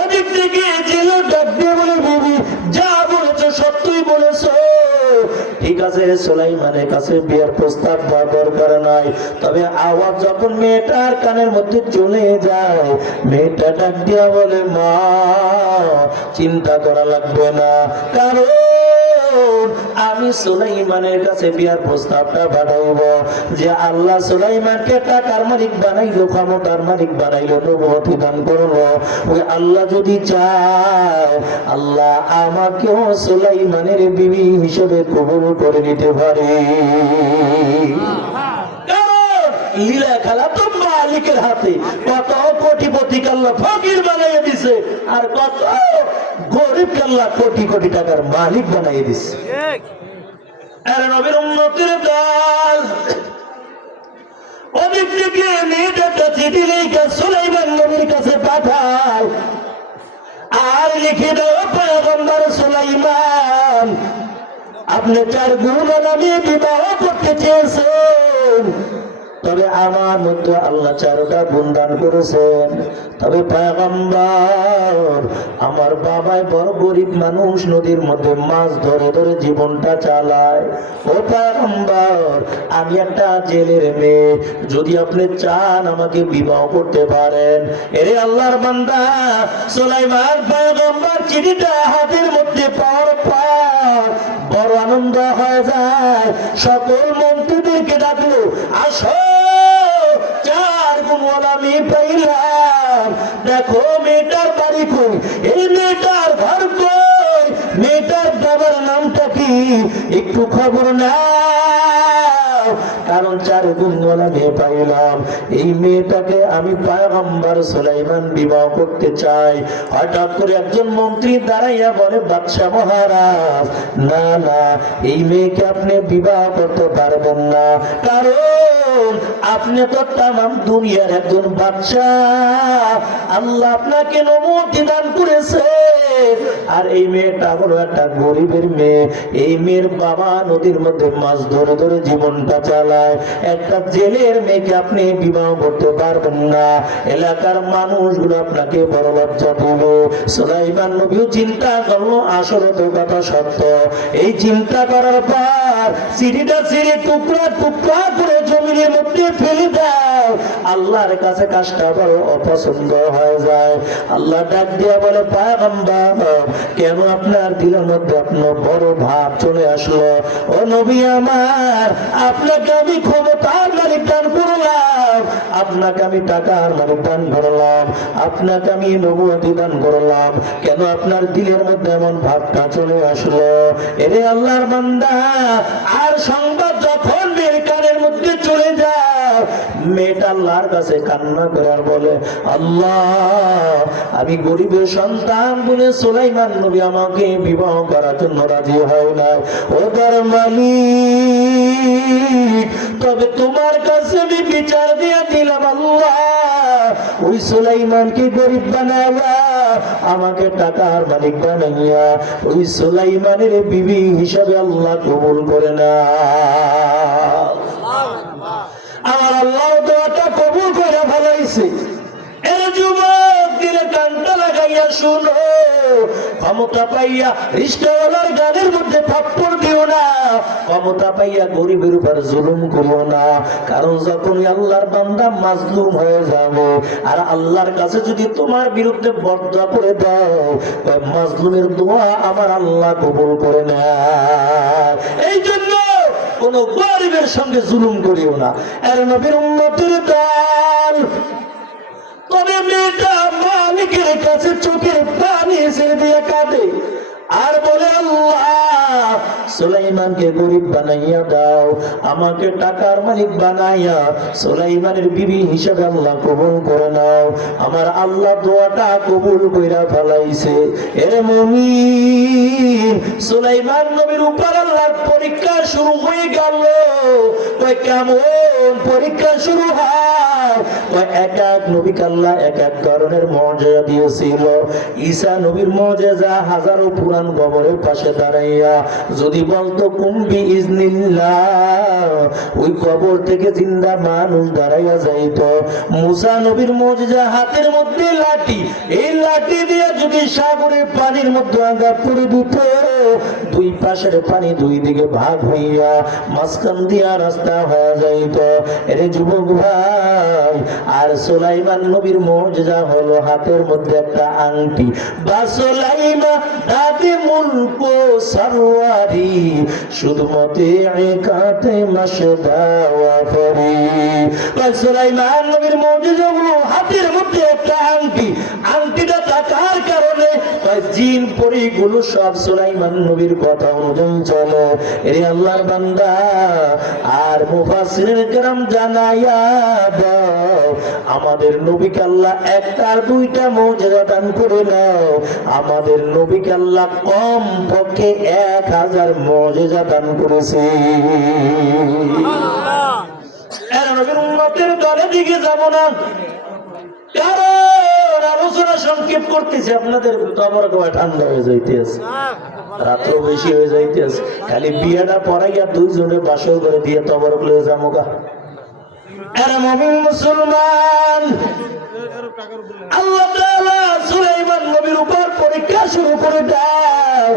ওদিক থেকে জেলে ডাক দিয়ে বলে, বিবি যা বলেছো সত্যই বলেছো, ঠিক আছে সুলাইমানের কাছে বিয়ের প্রস্তাব দেওয়ার দরকার নাই। তবে আওয়াজ যখন মেয়েটার কানের মধ্যে চলে যায়, মেয়েটা ডাক দিয়া বলে, মা চিন্তা করা লাগবে না, কারণ আমি সুলাইমানের কাছে বিয়ার প্রস্তাবটা পাঠাইব। যে আল্লাহ সুলাইমানকে টাকার মালিক বানাইলো, ক্ষমতার মালিক বানাইলো, নবুয়ত দান করলো, ওই আল্লাহ যদি চায় আল্লাহ আমাকেও সুলাইমানের বিবি হিসেবে কবুল করে নিতে পারে। লীলা খেলা তো মালিকের হাতে। কত কোটিপতি কাল্লা ফকির বানাইয়ে দিছে, আর কত গরিব কাল্লা কোটি কোটি টাকার মালিক বানাইয়ে দিছে। আরে নবীর উম্মতের দল, ওদিক থেকে মেয়েটা চিঠি লিখে সুলাইমান নবীর কাছে পাঠায়, আর লিখে দাও, পয়গম্বর সুলাইমান আপনি 4 গুণ আমি বিবাহ করতে চেয়েছেন, তবে আমার মধ্যে আল্লাহ 4টা গুণ দান করেছেন। তবে পয়গম্বর আমার বাবাই বড় গরিব মানুষ, নদীর মধ্যে মাছ ধরে ধরে জীবনটা চালায়। ও পয়গম্বর আমি একটা জেলের মেয়ে, যদি আপনি চান আমাকে বিবাহ করতে পারেন। এরে আল্লাহর বান্দা সুলাইমান পয়গম্বর চিঠিটা হাতের মধ্যে পাওয়ার পর বড় আনন্দ হয়ে যায়। সকল মন্ত্রীদেরকে ডাকলো, আসো 4 গুণ আমি পাইলাম, দেখো মেয়েটার বাড়ি কই, এই মেয়েটার ঘর কই, মেয়েটার বাবার নামটা কি, একটু খবর নাও, কারণ 4 গুণ আমি পাইলাম, এই মেয়েটাকে আমি পয়গম্বর সুলাইমান বিবাহ করতে চাই। হঠাৎ করে একজন মন্ত্রী দাঁড়াইয়া বলে, বাদশাহ মহারাজ না না, এই মেয়েকে আপনি বিবাহ করতে পারবেন না, কারণ আপনি তো তামাম দুনিয়ার একজন বাদশাহ, আল্লাহ আপনাকে নবুয়ত দান করেছে, আর এই মেয়েটা হলো একটা গরিবের মেয়ে। এই মেয়ের বাবা নদীর মধ্যে মাছ ধরে ধরে জীবনটা চালায়, একটা জেলের মেয়েকে আপনি বিবাহ করতে পারবেন না, এলাকার মানুষগুলো আপনাকে বড় লজ্জা দিবে। সুলাইমান নবীও চিন্তা করলো, আসলে তো কথা সত্য। এই চিন্তা করার পর চিঠিটা ছিঁড়ে টুকরা টুকরা করে জমিনের মধ্যে ফেলে দাও। আল্লাহর কাছে কাজটা বড় অপছন্দ হয়ে যায়। আল্লাহ ডাক দিয়া বলে, পয়গম্বর কেন আপনার দিলের মধ্যে আপনার বড় ভাব চলে আসলো? ও নবী আমার, আপনাকে আমি ক্ষমতার মালিক দান করলাম, আপনাকে আমি টাকার মালিক দান করলাম, আপনাকে আমি নবুয়ত দান করলাম, কেন আপনার দিলের মধ্যে এমন ভাবটা চলে আসলো? এরে আল্লাহর বান্দা, আর সংবাদ যখন মেয়ের কানের মধ্যে চলে যায়, মেয়েটা আল্লাহর কাছে কান্না করে আর বলে, আল্লাহ আমি গরিবের সন্তান বলে সুলাইমান নবী আমাকে বিবাহ করার জন্য রাজি হয় না। ও তার মালিক, তবে তোমার কাছে আমি বিচার দিয়ে দিলাম, আল্লাহ ওই সুলাইমানকে গরিব বানাইয়া আমাকে টাকার মালিক বানাইয়া ওই সুলাইমানের বিবি হিসাবে আল্লাহ কবুল করে না। আমার আল্লাহ দোয়াটা কবুল করে ফেলাইছে। এর যুবক দিলে কানটা লাগাইয়া শুনো, ক্ষমতা পাইয়া রিস্তাওয়ালার গানের মধ্যে থাপ্পড় দিও না, ক্ষমতা পাইয়া গরিবের উপর জুলুম করিও না, কারণ যখনই আল্লাহর বান্দা মাজলুম হয়ে যাবে আর আল্লাহর কাছে যদি তোমার বিরুদ্ধে বদদোয়া করে দাও, ওই মাজলুমের দোয়া আমার আল্লাহ কবুল করে না। এই জন্য কোন গরিবের সঙ্গে জুলুম করিও না। এর নবীর উম্মতের দল, তবে মেয়েটা মালিকের কাছে চোখের পানি ছেড়ে দিয়ে কাঁদে আর বলে, আল্লাহ সুলাইমানকে গরিব বানাইয়া দাও, আমাকে টাকার মালিক বানাইয়া সুলাইমানের বিবি হিসেবে আল্লাহ কবুল করে নাও। আমার আল্লাহ দোয়াটা কবুল কইরা ফেলাইছে। এর মুমিন, সুলাইমান নবীর উপর আল্লাহর পরীক্ষা শুরু হয়ে গেল। কেমন পরীক্ষা শুরু হয়? ওই এক এক নবীকে আল্লাহ এক এক ধরনের মর্যাদা দিয়েছিল। ঈসা নবীর মর্যাদা হাজারো পুরান কবরের পাশে দাঁড়াইয়া যদি বলতো কুম্বি ইজনিল্লাহ, ওই কবর থেকে জিন্দা মানুষ দাঁড়াইয়া যাইত। মুসা নবীর মর্যাদা হাতের মধ্যে লাঠি, এই লাঠি দিয়ে যদি সাগরের পানির মধ্যে আঘাত করে দিত, দুই পাশের পানি দুই দিকে ভাগ হইয়া মাঝখান দিয়া রাস্তা হয়ে যাইত। এর যুবক ভাই, আর সুলাইমান নবীর মর্যাদা হলো হাতের মধ্যে একটা আংটি। বা সুলাইমা দাদি মুলক সরওয়ারি শুধুমাত্র একাতে মাসদা ওয়াফরি। বা সুলাইমান নবীর মর্যাদা হলো হাতের মধ্যে একটা আংটি। আংটিটা থাকার কারণে জিন পরীগুলো সব সুলাইমান নবীর কথা অনুযায়ী চলে। এরে আল্লাহর বান্দা আর মুফাসসিরিন কেরাম জানায়া দাও, আমাদের নবীকে আল্লাহ একটা আর দুইটা মুজিজা দান করে নাও, আমাদের নবীকে আল্লাহ কম পক্ষে 1000 মুজিজা দান করেছে। এর নবীর উম্মতের দলে দিকে যাব না, কারণ আলোচনা সংক্ষেপ করতেছে, আপনাদের কবর কয় ঠান্ডা হয়ে যাইতেছে, রাত্র বেশি হয়ে যাইতেছে। খালি বিয়েটা পড়াইয়া দুইজনের বাসর করে দিয়ে তবর লয়ে যাবো গা। এরা মুমিন মুসলমান, আল্লাহ তাআলা সুলাইমান নবীর উপর পরীক্ষা শুরু করে দাও।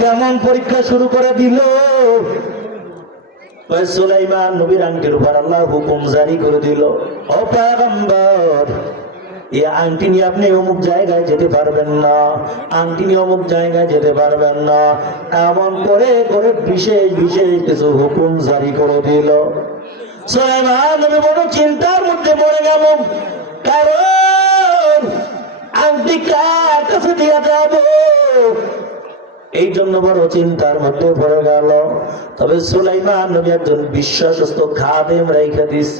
কেমন পরীক্ষা শুরু করে দিল? সুলাইমান নবীর আংটির উপর আল্লাহ হুকুম জারি করে দিল, ও পয়গম্বর, এই আংটি নিয়ে আপনি অমুক জায়গায় যেতে পারবেন না, আংটি নিয়ে অমুক জায়গায় যেতে পারবেন না। এমন করে করে বিশেষ বিশেষ কিছু হুকুম জারি করে দিল। সুলাইমান নবী বড় চিন্তার মধ্যে পড়ে গেল, কারণ আংটি কার কাছে দিয়ে যাব, এই জন্য বড় চিন্তার মধ্যে পড়ে গেল। তবে সুলাইমান নবী একজন বিশ্বস্ত খাদেম রাইখা দিস,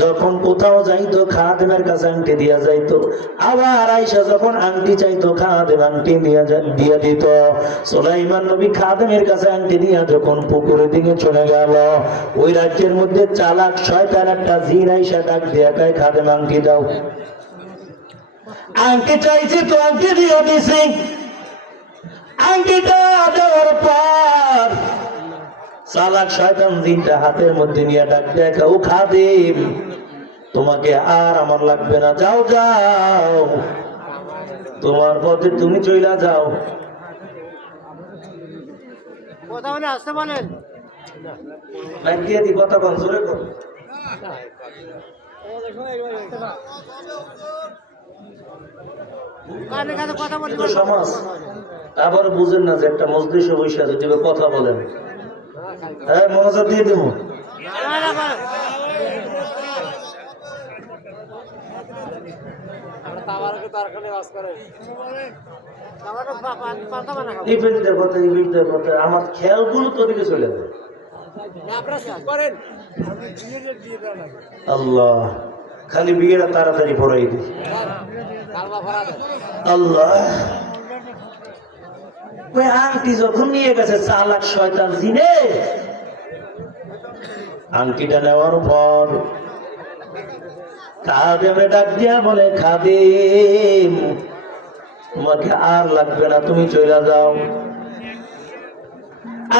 যখন কোথাও যাইতো খাদেমের কাছে আংটি দিয়া যাইতো, আবার আয়েশা যখন আংটি চাইতো খাদেম আংটি দিয়া দিত। সুলাইমান নবী খাদেমের কাছে আংটি দিয়া যখন পুকুরের দিকে চলে গেল, ওই রাজ্যের মধ্যে চালাক শয়তান একটা জিন আয়েশা ডাক দিয়া কয়, খাদেম আংটি দাও। আংটি চাইছে তো আংটি দিয়া দিছি। আংটিটা দেওয়ার পর চালাক শয়তান জিনটা হাতের মধ্যে নিয়ে ডাক দেয়, ও খাদেম, তোমাকে আর আমার লাগবে না, যাও যাও, তোমার পথে তুমি চইলা যাও। কথা বলে আসতে বলেন, কথা বল জোরে কর। সমাজ আবার বুঝেন না যে একটা মজলিসে বসে আছে, যদি কথা বলেন, হ্যাঁ মনোযোগ দিয়ে দেবো। আমার খেয়ালগুলো তো দিকে চলে যায়। আল্লাহ, খালি বিয়েটা তাড়াতাড়ি ভরাই দিই। আল্লাহ, ওই আংটি যখন নিয়ে গেছে চালাক শয়তান জিনে, আংটিটা নেওয়ার পর খাদেমে ডাক দিয়া বলে, খাদেম, তোমাকে আর লাগবে না, তুমি চলে যাও।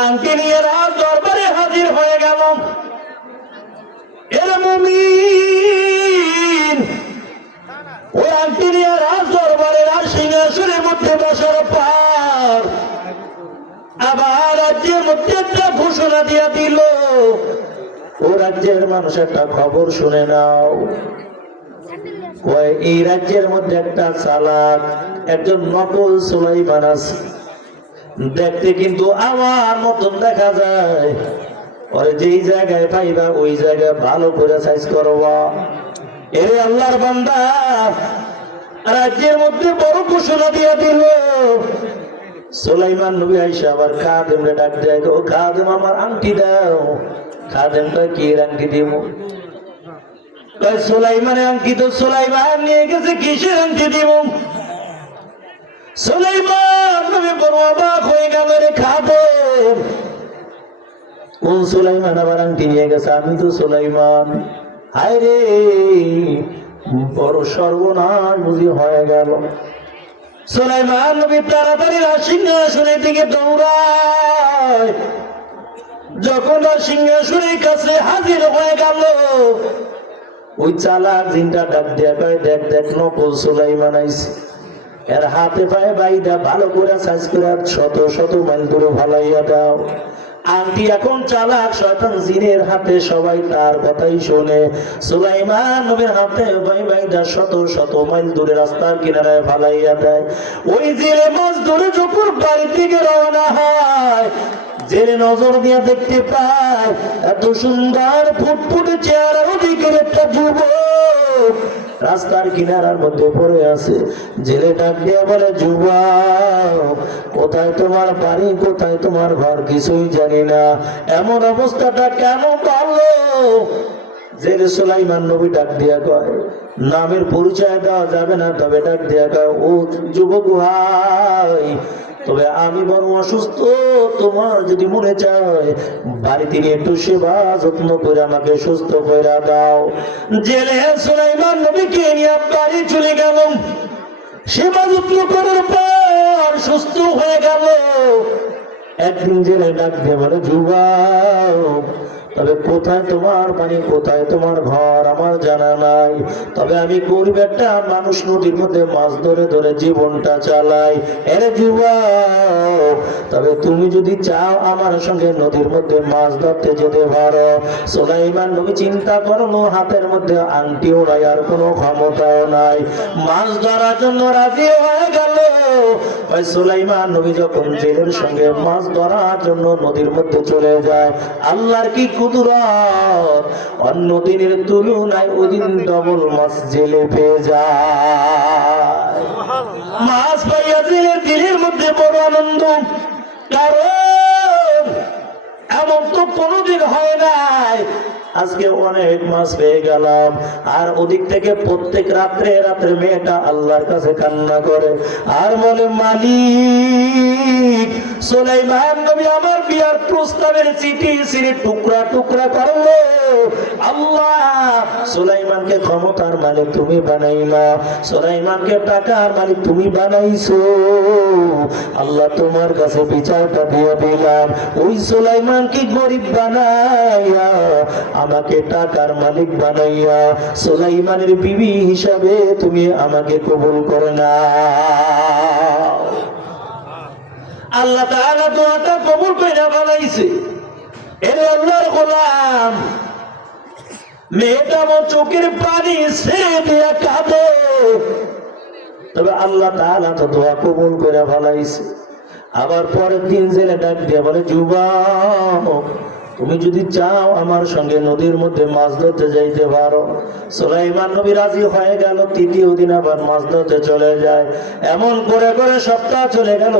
আংটি নিয়ে রাজ দরবারে হাজির হয়ে গেল। এর মুমিন, ওই আংটি নিয়ে রাজ দরবারের আর সিংহাসনের মধ্যে বসার পর আবার রাজ্যের মধ্যে একটা ঘোষণা দিয়া দিল, ও রাজ্যের মানুষ একটা খবর শুনে নাও, এই রাজ্যের মধ্যে একটা চালাক একজন নকল সুলাইমান আছে, দেখতে কিন্তু আমার মতন দেখা যায়, ওরে যেই জায়গায় পাইবা ওই জায়গায় ভালো করে সাইজ করবা। এরে আল্লাহর বান্দা, রাজ্যের মধ্যে বড় ঘোষণা দিয়া দিল। সুলাইমান নবী আইসা আবার খাদেমরে ডাক দেয়, ও খাদেম, আমার আংটি দাও। খাদেম কয়, কি আংটি দিব? সুলাইমানের আংটি তো সুলাইমান নিয়ে গেছে, কিসের আংটি দিব? সুলাইমান নবী বড় অবাক হয়ে গেল, রে খাদেম, কোন সুলাইমান আবার আংটি নিয়ে গেছে? আমি তো সুলাইমান। হায় রে, বড় সর্বনাশ বুঝি হয়ে গেল। সুলাইমান নবী তাড়াতাড়ি সিংহাসনের দিকে দৌড়ায়। যখন সিংহাসনের কাছে হাজির হয়ে গেল, ওই চালাক জিনটা ডাক দিয়া কয়, দেখ দেখ নকল সুলাইমান আইছে। এর হাতে পায়ে বাইদা ভালো করে সাইজ করে শত শত মাইল দূরে ভালাইয়া দাও। আংটি এখন চালাক শয়তান জিনের হাতে, সবাই তার কথাই শোনে। সুলাইমান নবীর হাতে বাইদা শত শত মাইল দূরে রাস্তার কিনারায় ফালাইয়া দেয়। ওই জিনে মাছ ধরে যখন বাড়ির দিকে রওনা হয়, জেলে নজর দিয়া দেখতে পায় এত সুন্দর ফুটফুটে চেহারার অধিকের একটা যুবক রাস্তার কিনারার মধ্যে পড়ে আছে। জেলে ডাক দিয়া বলে, যুবক, কোথায় তোমার বাড়ি, কোথায় তোমার ঘর, কিছুই জানি না, এমন অবস্থাটা কেন করলো? জেলে সুলাইমান নবী ডাক দিয়া কয়, নামের পরিচয় দেওয়া যাবে না, তবে ডাক দিয়া কয়, ও যুবক ভাই, তবে আমি বড় অসুস্থ, তোমার যদি মনে চায় বাড়িতে নিয়ে একটু সেবা যত্ন করে আমাকে সুস্থ করে দাও। জেলে সুলাইমান নবীকে নিয়ে বাড়ি চলে গেল। সেবা যত্ন করার পর সুস্থ হয়ে গেল। একদিন জেলে ডাক দিয়ে বলে, যুবক, তবে কোথায় তোমার বাড়ি, কোথায় তোমার ঘর আমার জানা নাই, তবে আমি গরিব একটা মানুষ, নদীর মধ্যে মাছ ধরে ধরে জীবনটা চালাই। এরে যুবক, তবে তুমি যদি চাও আমার সঙ্গে নদীর মধ্যে মাছ ধরতে যেতে পারো। সুলাইমান নবী চিন্তা করলো, হাতের মধ্যে আংটিও নাই, আর কোনো ক্ষমতাও নাই, মাছ ধরার জন্য রাজি হয়ে গেল। সুলাইমান নবী যখন জেলের সঙ্গে মাছ ধরার জন্য নদীর মধ্যে চলে যায়, আল্লাহর কি কুদরত, অন্য দিনের তুলনায় ওই দিন ডবল মাছ জেলে পেয়ে যায়। মাছ পাইয়া জেলের দিলের মধ্যে বড় আনন্দ, কারণ এমন তো কোনোদিন হয় নাই। আজকে অনেক মাছ পেয়ে গেলাম। আর ওদিক থেকে প্রত্যেক রাত্রে রাত্রে মেয়েটা আল্লাহর কাছে কান্না করে আর বলে, মালিক, সুলাইমান নবী আমার বিয়ার প্রস্তাবের চিঠি ছিঁড়ে টুকরা টুকরা করলো। আল্লাহ, সুলাইমানকে ক্ষমতার মালিক তুমি বানাইলা, সুলাইমানকে টাকার মালিক তুমি বানাইছো। আল্লাহ, তোমার কাছে বিচারটা দিয়ে দিলাম, ওই সুলাইমানকে গরিব বানাইয়া আমাকে টাকার মালিক বানাইয়া সুলাইমানের বিবি হিসাবে তুমি আমাকে কবুল করে না। আল্লাহ তাআলা দোয়াটা কবুল করে বানাইছে। এর আল্লাহর গোলাম, মেয়েটা আমার চোখের পানি ছেড়ে দিয়া কাঁদে, তবে আল্লাহ তাআলা তো দোয়া কবুল করে বানাইছে। আবার পরের দিন জেলে ডাক দিয়ে বলে, যুবক, তুমি যদি চাও আমার সঙ্গে নদীর মধ্যে মাছ ধরতে যাইতে পারো। সুলাইমান নবী রাজি হয়ে গেল। তৃতীয় দিন আবার মাছ ধরতে চলে যায়। এমন করে করে সপ্তাহ চলে গেল।